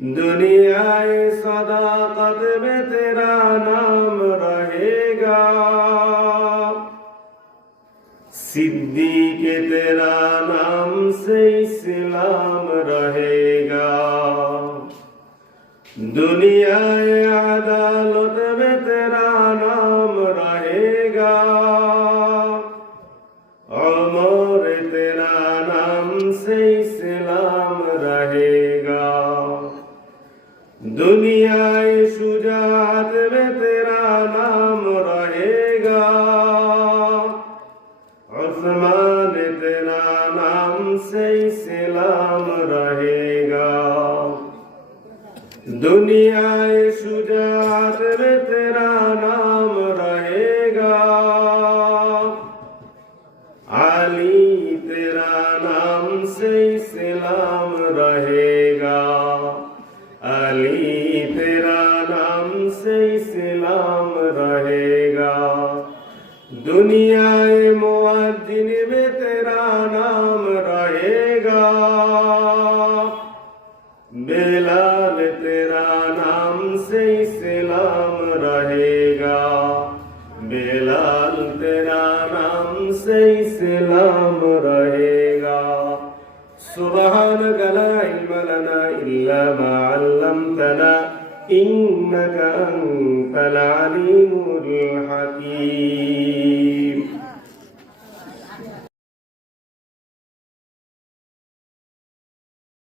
दुनियाए सदाकत में तेरा नाम रहेगा, सिद्दीक तेरा नाम से इस्लाम रहेगा। दुनियाए अदालत में तेरा नाम रहेगा, उमर तेरा नाम से इस्लाम रहेगा। दुनियाए शुजाअत में तेरा नाम रहेगा, उस्मान तेरा नाम से इस्लाम रहेगा। दुनियाए शुजाअत में तेरा नाम रहेगा, अली तेरा नाम से इस्लाम रहेगा, अली तेरा नाम से इस्लाम रहेगा। दुनियाए मुअज्जिन में तेरा नाम रहेगा, बिलाल तेरा नाम से इस्लाम रहेगा, बिलाल तेरा नाम से इस्लाम रहेगा। सुब्हानक ला इल्म लना इल्ला मा अल्लमतना इन्नका अंतल अलीमुल हकीम।